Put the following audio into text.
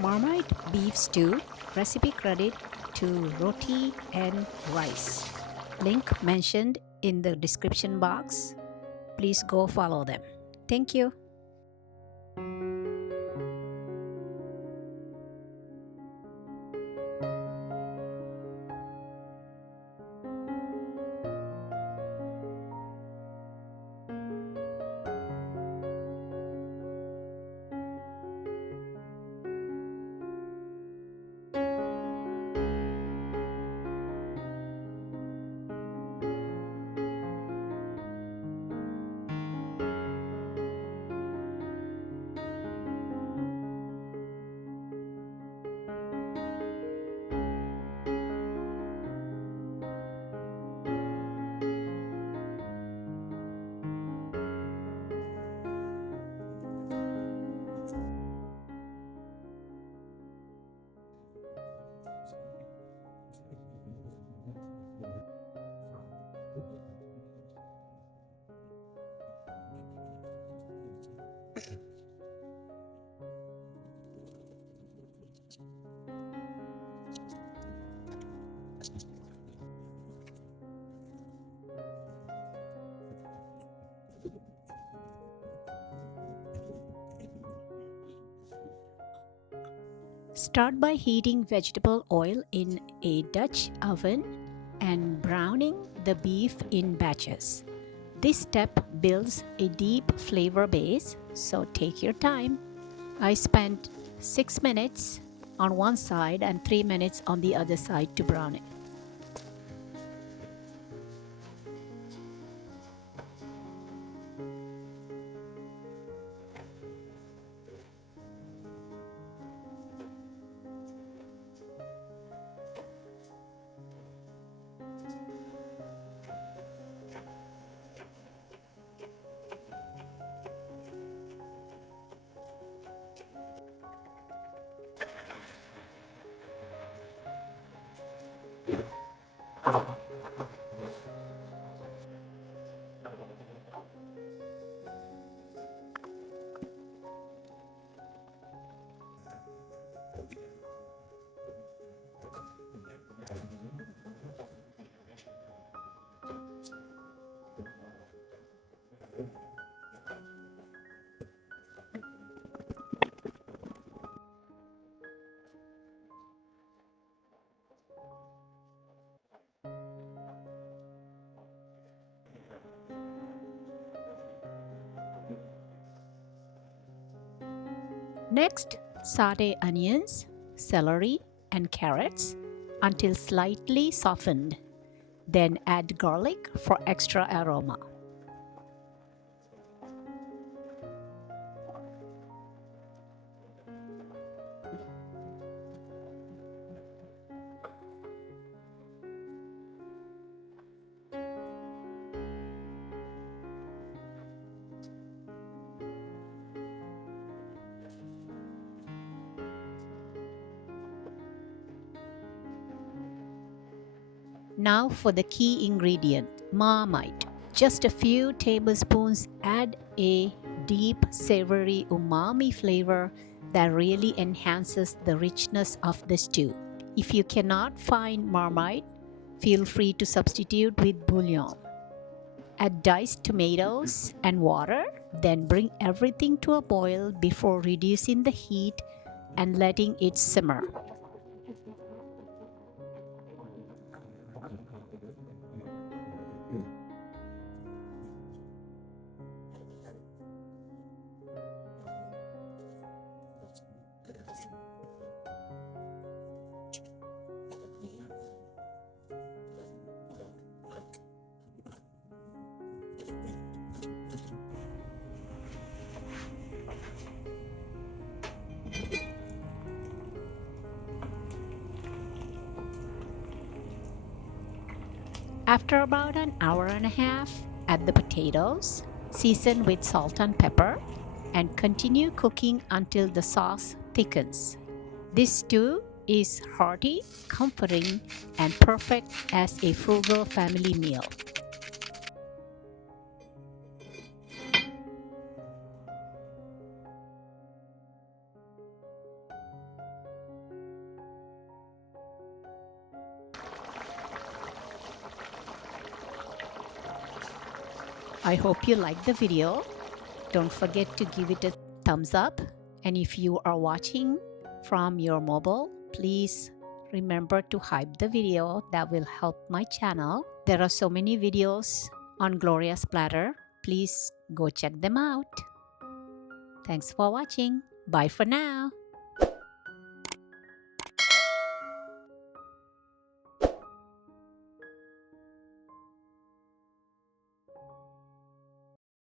Marmite beef stew, recipe credit to roti and rice. Link mentioned in the description box. Please go follow them. Thank you. Start by heating vegetable oil in a Dutch oven and browning the beef in batches. This step builds a deep flavor base, so take your time. I spent 6 minutes on one side and 3 minutes on the other side to brown it. Next, saute onions, celery, and carrots until slightly softened. Then add garlic for extra aroma. Now for the key ingredient, Marmite. Just a few tablespoons add a deep savory umami flavor that really enhances the richness of the stew. If you cannot find Marmite, feel free to substitute with bouillon. Add diced tomatoes and water, then bring everything to a boil before reducing the heat and letting it simmer. After about an hour and a half, add the potatoes, season with salt and pepper, and continue cooking until the sauce thickens. This stew is hearty, comforting, and perfect as a frugal family meal. I hope you liked the video. Don't forget to give it a thumbs up. And if you are watching from your mobile, please remember to hype the video. That will help my channel. There are so many videos on Gloria's platter. Please go check them out. Thanks for watching. Bye for now.